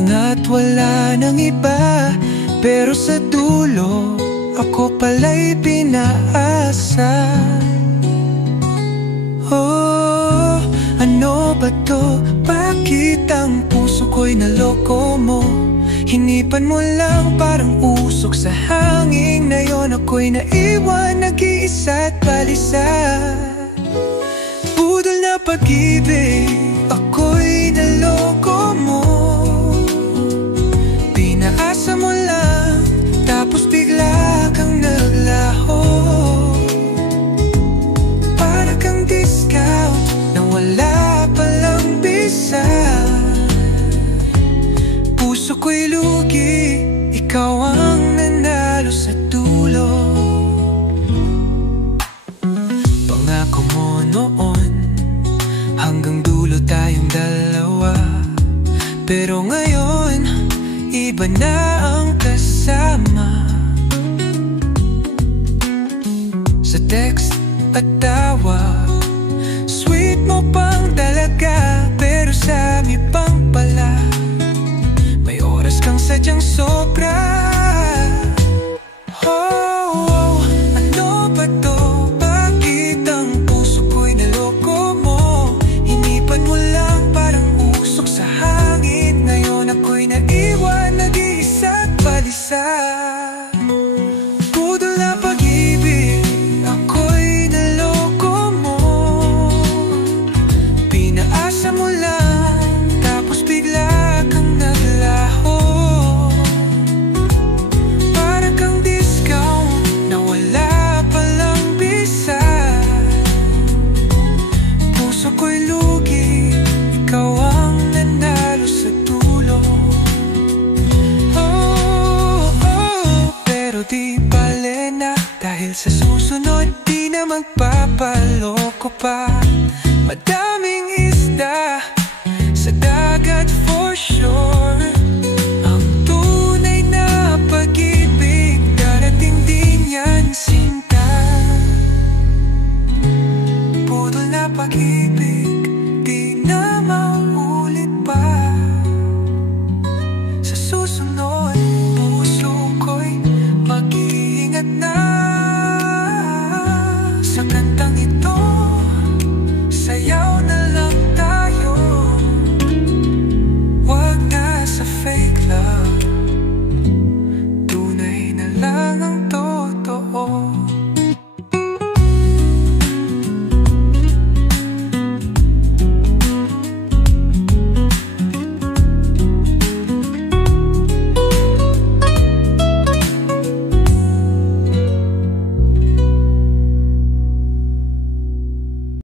lang at wala nang iba, pero sa dulo ako pala'y pinaasa. Oh, ano ba to? Bakit ang puso ko'y naloko mo? Hinipan mo lang parang usok sa hangin. Na yon ako'y naiwan, nag-iisa at balisa. Budol na pag-ibig, ako'y naloko mo. Pinaasa mo lang, tapos bigla kang naglaho. Para kang discount na wala palang bisa. Puso ko'y lugi, ikaw ang nanalo sa dulo. Pangako mo noon, hanggang dulo tayong dalawa. Pero ngayon, iba na ang kasama. Sa text at tawa, sweet mo pang talaga, pero sa amin pang pala may oras kang sadyang sobra. Oh, ano ba to? Bakit ang puso ko'y naloko mo? Hinipan mo lang parang usok sa hangin. Ngayon ako'y naiwan, nag-iisa at balisa. Budol na pag-ibig, ako'y naloko mo. Pinaasa mo lang, tapos bigla kang naglaho. Para kang discount na wala palang bisa. Puso ko'y lugi, ikaw ang nanalo sa dulo. Oh, oh, pero di bale na, dahil sa susunod di na magpapaloko pa. Madaming isda sa dagat for sure. Ang tunay na pag-ibig, darating din yan sinta. Budol na pag-ibig, di na maulit pa. Sa susunod, puso ko'y mag-iingat na. Sa kantang ito